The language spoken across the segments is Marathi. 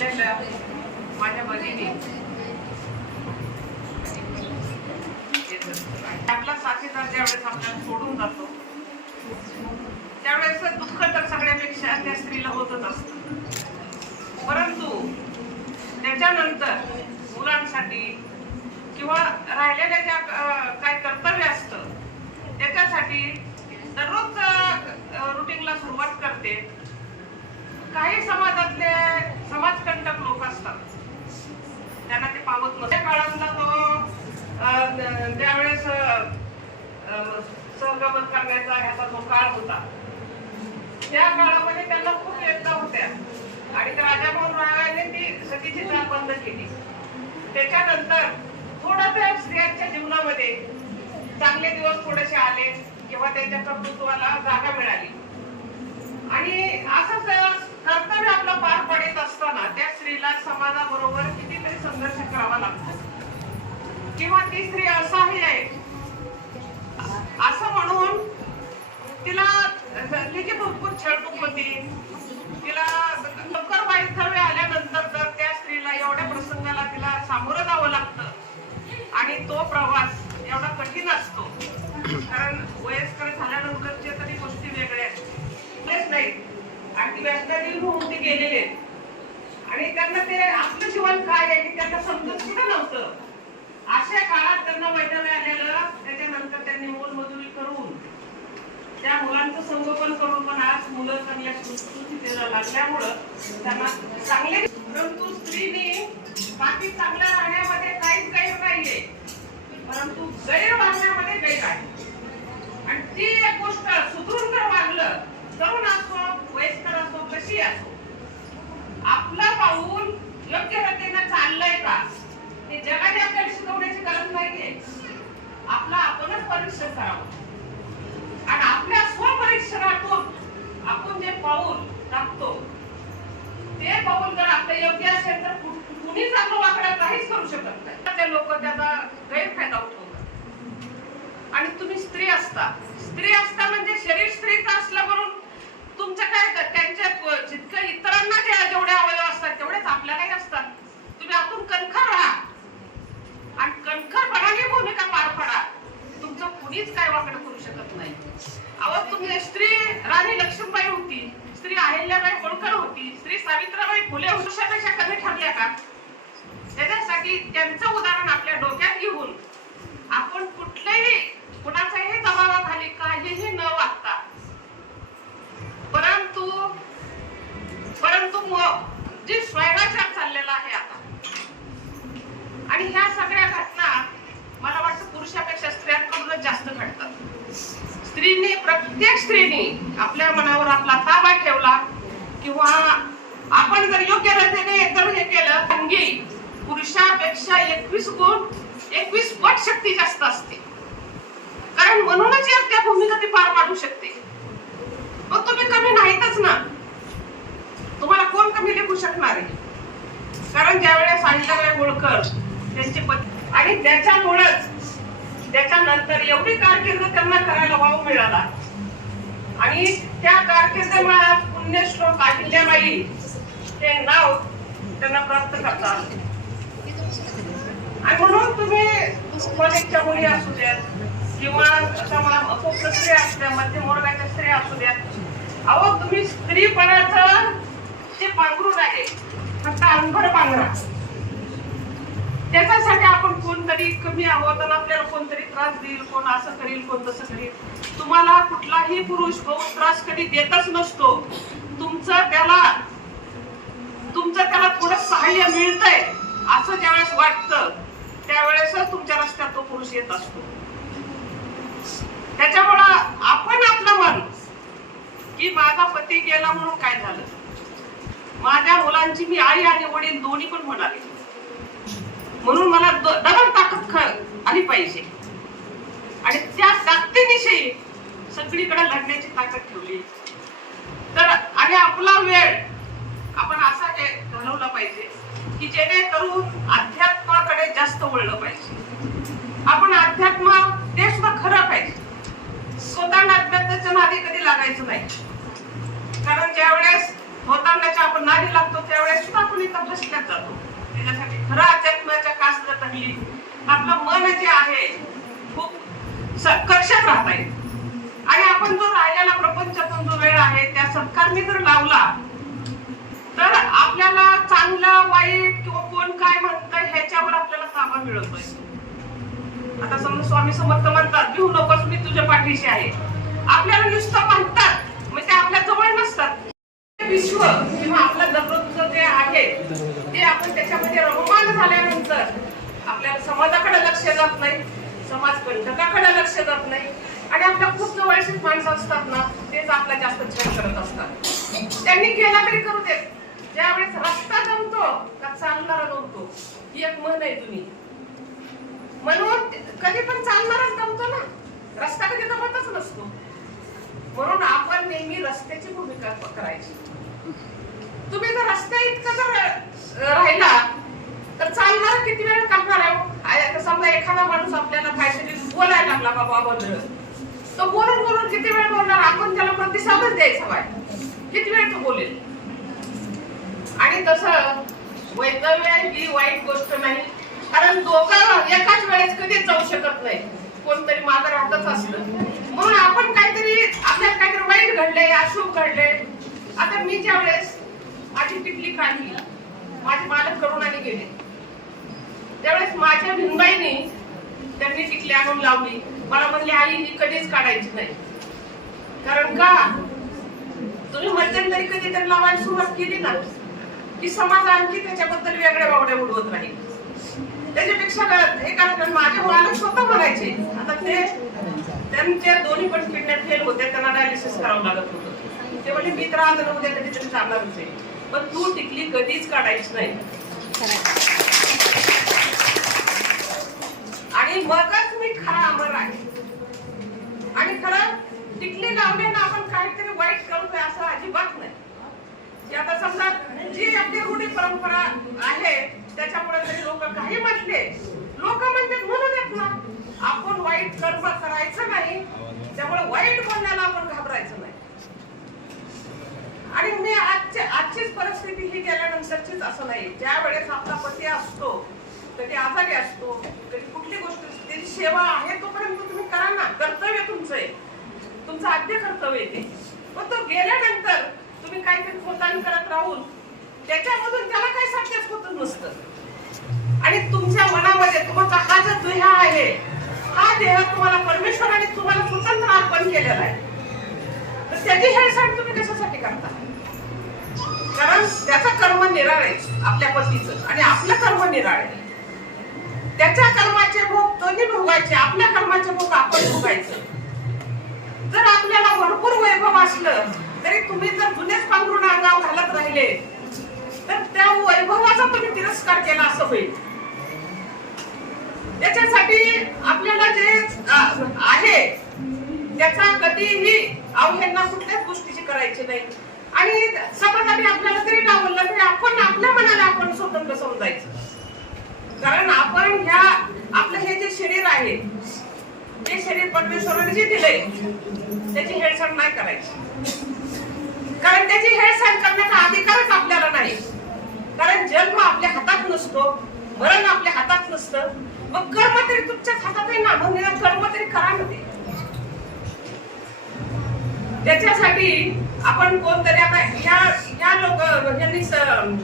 जमलेल्या माझ्या भगिनी आपला साथीदार ज्यावेळेस आपल्याला सोडून जातो त्यावेळेस दुःख तर सगळ्यापेक्षा त्या स्त्रीला होतच असतं. परंतु त्याच्यानंतर मुलांसाठी किंवा राहिलेल्या ज्या अं, काय कर्तव्य असतं त्याच्यासाठी दररोज रुटीनला सुरुवात करते. काही समाजातले समाज होत नसते काळातला तो त्यावेळेस अं, सहगमन करण्याचा ह्याचा जो काळ होता त्या काळामध्ये त्यांना खूप वेदना होत्या. आणि त्या राजाभाऊ रागाने ती सतीची जात बंद केली. त्याच्यानंतर थोडं त्या स्त्रियांच्या जीवनामध्ये चांगले दिवस थोडेसे आले किंवा त्यांच्या कर्तृत्वाला जागा मिळाली. आणि असंच कर्तव्य आपलं पार पडत असताना त्या स्त्रीला समाजाबरोबर कितीतरी संघर्ष करावा लागतो. किंवा ती स्त्री असाही आहे. असं म्हणून तिला तिची भरपूर छळपूक होती. तिला लवकर वाईटव्य आल्यानंतर तर त्या स्त्रीला एवढ्या प्रसंगाला तिला सामोरं जावं लागतं. आणि तो प्रवास एवढा कठीण असतो. कारण वयस्कर झाल्यानंतर तरी गोष्टी वेगळ्या आहेत तेच नाही आणि ती गेलेले आणि त्यांना ते आपलं जीवन काय आहे त्यांना समजत सुद्धा नव्हतं. अशा काळात त्यांना वैधव्य आलेलं त्याच्यानंतर त्यांनी मोलमजुरी करून त्या मुलांचं संगोपन करून पण आज मुलं चांगल्या सुस्थितीला लागल्यामुळं त्यांना चांगले परंतु स्त्रीने बाकी चांगल्या राहण्यामध्ये काहीच गैर नाहीये. परंतु गैर वागण्यामध्ये गैर आहे. आणि ती एक गोष्ट सुदृढ वागलं तरुण असो वयस्कर असो कशी असो. आपला पाऊल योग्य रीतीने चाललंय का हे जगाने आपल्याला शिकवण्याची गरज नाहीये. आपला आपणच परीक्षण करावं. आणि आपल्या स्वपरीक्षणातून आपण जे पाऊल टाकतो ते पाऊल जर आपलं योग्य असेल तर कुणीच आपलं वाकडं काहीच करू शकत नाही. ते लोक त्याचा गैरफायदा उठवतात आणि तुम्ही स्त्री असता. स्त्री असता म्हणजे शरीर स्त्रीचं असलं तुमच्या तुमचं काय त्यांच्या क- जितकं इतरांना जे जेवढे अवयव असतात तेवढेच आपल्यालाही असतात तुम्ही आतून कणखर राहा आणि कणखरपणाने भूमिका पार पडा तुमचं कुणीच काय वाकडं करू शकत नाही अहो तुम्ही स्त्री राणी लक्ष्मीबाई होती स्त्री अहिल्याबाई होळकर होती स्त्री सावित्रीबाई फुले पुरुषापेक्षा कमी ठरल्या का त्याच्यासाठी त्यांचं उदाहरण आपल्या डोक्यात घेऊन आपण कुठल्याही कुणाच्याही दबावाखाली काहीही न वागता परंतु परंतु म- जी स्वैराचार चाललेला आहे आता आणि ह्या सगळ्या घटना मला वाटतं पुरुषापेक्षा स्त्रियांकडूनच जास्त घडतात स्त्रीने प्रत्येक स्त्रीने आपल्या मनावर आपला ताबा ठेवला किंवा आपण जर योग्य रीतीने जर हे केलं अंगी पुरुषापेक्षा एकवीस गुण एकवीस पट शक्ती जास्त असते. कारण म्हणूनच या त्या भूमिका ती पार पाडू शकते. मग तुम्ही कमी नाहीतच ना. तुम्हाला कोण कमी लेखू शकणार आहे? कारण ज्यावेळेस अहिल्याबाई होळकर त्यांची पत्नी आणि त्याच्यामुळेच त्याच्यानंतर एवढी कारकीर्द त्यांना करायला वाव मिळाला. आणि त्या कारकिर्दीमुळे पुण्यश्लोक अहिल्याबाई हे नाव त्यांना प्राप्त करता आणि म्हणून तुम्ही कॉलेजच्या मुली असू द्यात किंवा समा अपोक्त स्त्री असू द्या मध्यम वर्गाच्या स्त्रिया असू द्यात अहो तुम्ही स्त्रीपणाचं जे पांघरून आहे फक्त अंगभर पांघरा. त्याच्यासाठी आपण कोणतरी कमी आहोत आणि आपल्याला कोणतरी त्रास देईल कोण असं करील कोण तसं करील. तुम्हाला कुठलाही पुरुष भाऊ त्रास कधी देतच नसतो. तुमचं त्याला तुमचं त्याला थोडं सहाय्य मिळतंय असं ज्यावेळेस वाटतं त्यावेळेसच तुमच्या रस्त्यात तो पुरुष येत असतो. त्याच्यामुळं आपण आपलं मन की माझा पती गेला म्हणून काय झालं? माझ्या मुलांची मी आई आणि वडील दोन्ही पण म्हणाले. म्हणून मला द- डबल ताकद आली पाहिजे. आणि त्या ताकदीनिशी सगळीकडे लढण्याची ताकद ठेवली. तर आणि आपला वेळ आपण असा हे घालवला पाहिजे की जेणेकरून अध्यात्माकडे जास्त वळलं पाहिजे. आपण अध्यात्म ते सुद्धा खरं पाहिजे. स्वतः अध्यात्माच्या नादी कधी लागायचं नाही. कारण ज्यावेळेस होतानाच्या आपण नादी लागतो त्यावेळेस सुद्धा आपण इथं फसल्यात जातो. त्याच्यासाठी खरं अध्यात्माच्या कास जर धरली आपलं मन जे आहे खूप स- कर्षात राहता येईल आणि आपण जो राहिलेला प्रपंचातून जो वेळ आहे त्या सत्कारने जर लावला तर आपल्याला चांगलं वाईट किंवा कोण काय म्हणतंय ह्याच्यावर आपल्याला ताबा मिळतोय. आता समजा स्वामी समर्थ म्हणतात भिऊ नकोस मी तुझ्या पाठीशी आहे. आपल्याला नुसतं म्हणतात मग ते आपल्या जवळ नसतात विश्व किंवा आपलं दररोजचं जे आहे ते आपण त्याच्यामध्ये रममान झाल्यानंतर आपल्याला समाजाकडे लक्ष जात नाही. समाज कंटकाकडे लक्ष जात नाही. आणि आपल्या खूप जवळची माणसं असतात ना तेच आपला जास्त छळ करत असतात. त्यांनी केला तरी करू देत ज्यावेळेस रस्ता जमतो का चालणारा जमतो ही एक म्हण आहे तुम्ही. म्हणून कधी पण चालणारच जमतो ना. रस्ता कधी जमतच नसतो. म्हणून आपण नेहमी रस्त्याची भूमिका करायची. तुम्ही जर रस्त्या इतकं जर अ, राहिला तर चालणार किती वेळ करणार आहे हो? आ- आता समजा एखादा माणूस आपल्याला काहीतरी बोलायला लागला बाबा बदल तो बोलून बोलून किती वेळ बोलणार? आपण त्याला प्रतिसादच द्यायचा बाय. किती वेळ तो बोलेल? आणि तसं वैद्य ही वाईट गोष्ट नाही. कारण दोघं एकाच वेळेस कधीच जाऊ शकत नाही. कोणतरी मागं राहतच असलं. म्हणून आपण काहीतरी आपल्याला काहीतरी वाईट घडले अशुभ घडले आता मी ज्या वेळेस माझी टिकली काढली माझे मालक करून आणि गेले त्यावेळेस माझ्या भिनबाईनी त्यांनी टिकली आणून लावली. मला म्हणली आई ही कधीच काढायची नाही. कारण का? तुम्ही मध्यंतरी कधी तर लावायला सुरुवात केली ना. की समाज आणखी त्याच्याबद्दल वेगळ्या वावड्या उडवत राहील. त्याच्यापेक्षा का- हे कारण माझे मालक स्वतः म्हणायचे. आता ते त्यांच्या दोन्ही पण किडण्या फेल होत्या त्यांना डायलिसिस करावं लागत होतं. ते म्हणजे मी तर आज न उद्या कधीतरी चालणारच आहे. पण तू टिकली कधीच काढायची नाही. आणि मगच मी खरा अमर आहे. आणि खरं टिकली लावल्यानं आपण काहीतरी वाईट करतोय असं अजिबात नाही. की आता समजा जी आपली रूढी परंपरा आहे त्याच्यामुळे जरी लोक काही म्हटले. लोक म्हणतात म्हणून येत ना. आपण वाईट कर्म करायचं नाही त्यामुळे वाईट बोलण्याला आपण घाबरायचं नाही. आणि मी आजच्या आजचीच परिस्थिती ही गेल्यानंतरचीच असं नाही. ज्या वेळेस आपला पती असतो कधी आजारी असतो. कधी कुठली गोष्ट असते, त्याची सेवा आहे तोपर्यंत तुम्ही करा ना. कर्तव्य तुमचं आहे. तुमचं आद्य कर्तव्य आहे ते. पण तो गेल्यानंतर तुम्ही काहीतरी खोतान करत राहून त्याच्यामधून त्याला काही साध्यच होत नसतं आणि तुमच्या मनामध्ये तुमचा हा जो देह आहे हा देह तुम्हाला परमेश्वराने तुम्हाला स्वतंत्र अर्पण केलेला आहे. तर त्याची हेळसांड तुम्ही कशासाठी करता? कारण त्याचं कर्म निराळ आहे आपल्या पतीचं. आणि आपलं कर्म निराळ. आहे त्याच्या कर्माचे भोग दोन्ही भोगायचे. आपल्या कर्माचे भोग आपण भोगायचं. जर आपल्याला भरपूर वैभव असलं तरी तुम्ही जर जुनेच पांघरुण अंगावर घालत राहिले तर त्या वैभवाचा तुम्ही तिरस्कार केला असं होईल. त्याच्यासाठी आपल्याला जे आहे त्याचा कधीही अवहेलना कुठल्याच गोष्टीची करायची नाही. आणि समाजाने आपल्याला जरी डावललं तरी आपण आपल्या मनाला आपण स्वतंत्र समजायचं कारण आपण ह्या आपलं हे जे शरीर आहे ते शरीर परमेश्वराने जे दिलंय त्याची हेळसांड नाही करायची. कारण त्याची हेळसांड करण्याचा अधिकारच आपल्याला नाही. कारण जन्म आपल्या हातात नसतो मरण आपल्या हातात नसतं. मग कर्म तरी तुमच्याच हातात आहे ना मग कर्म तरी करा ना त्याच्यासाठी आपण कोणतरी आता या या लोक यांनी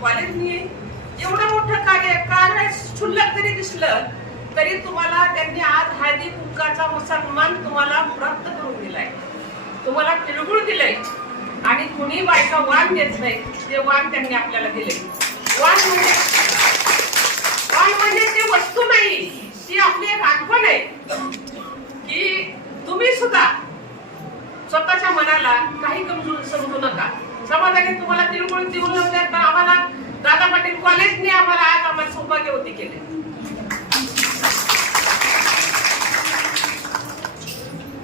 कॉलेजनी एवढं मोठं कार्य कार्य क्षुल्लक जरी दिसलं तरी तुम्हाला त्यांनी आज हायदी कुंकाचा सन्मान तुम्हाला प्राप्त करून दिलाय. तुम्हाला तिळगुळ दिलंय. आणि कुणी बायका वाण देत नाही ते वाण त्यांनी आपल्याला दिले वाण म्हणजे वाण म्हणजे ते वस्तू नाही ती आपली एक आठवण आहे. की तुम्ही सुद्धा स्वतःच्या मनाला काही कमजोर समजू नका. समाजाने तुम्हाला तिळगुळ देऊ नव्हत्या तर आम्हाला दादा पाटील कॉलेजने आम्हाला आज आम्हाला सौभाग्यवती केले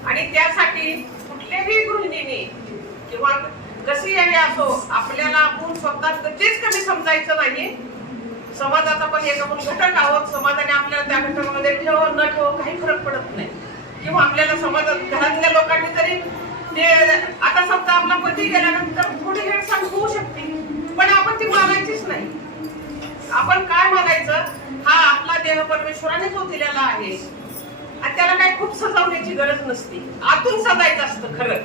आणि त्यासाठी कुठल्याही गृहिणीने किंवा कशी हवी असो आपल्याला आपण स्वतः जायचं कमी नाही समाजाचा पण एक आपण घटक आहोत समाजाने आपल्याला त्या घटकामध्ये ठेव न ठेव काही फरक पडत नाही. किंवा आपल्याला समाजात घरातल्या लोकांनी तरी ते आता समजा आपला पती गेल्यानंतर थोडी हेळसांड होऊ शकते. पण आपण ती मागायचीच नाही. आपण काय मागायचं? हा आपला देह परमेश्वराने तो दिलेला आहे. आणि त्याला काही खूप सजावण्याची गरज नसते. आतून सजायचं असतं खरं.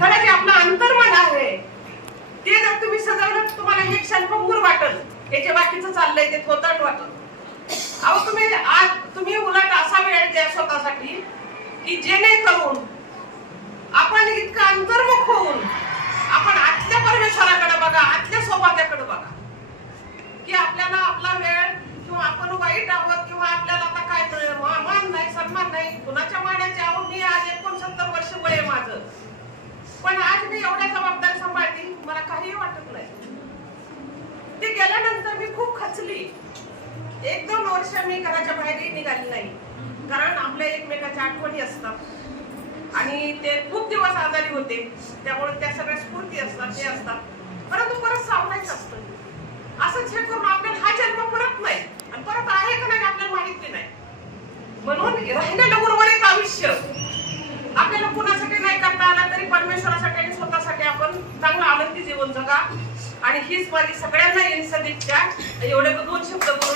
खरं जे आपलं अंतर्मन आहे. ते जर तुम्ही सजवलं तुम्हाला हे क्षण भंगूर वाटल हे जे बाकीचं चाललंय ते थोताट वाटल अहो तुम्ही आज तुम्ही उलट असा वेळ द्या स्वतःसाठी की जेणेकरून आपण इतकं अंतर्मुख होऊन आपण आतल्या परमेश्वराकडे बघा आतल्या सौभाग्याकडे बघा. की आपल्याला आपला वेळ किंवा आपण वाईट आहोत किंवा आपल्याला आता काय मान नाही सन्मान नाही कुणाच्या मानाचे आहो मी आज एकोणसत्तर वर्ष वय आहे माझं पण आज मी एवढ्या जबाबदारी सांभाळली मला काही वाटत नाही ते गेल्यानंतर मी खूप खचली. एक दोन वर्ष मी घराच्या बाहेरही निघाली नाही. कारण आपल्या एकमेकाच्या आठवणी असतात. आणि ते खूप दिवस आजारी होते. त्यामुळे त्या सगळ्या स्फूर्ती असतात ते असतात परंतु परत सावरायचं असतं असंच हे करून आपल्याला हा जन्म परत नाही आणि परत आहे का नाही आपल्याला माहिती नाही म्हणून राहिलेलं उर्वरित आयुष्य आपल्याला कुणासाठी नाही करता आलं तरी परमेश्वरासाठी आणि स्वतःसाठी आपण चांगलं आनंदी जीवन जगा आणि हीच माझी सगळ्यांना येईल सदिच्छा एवढे दोन शब्द बोलून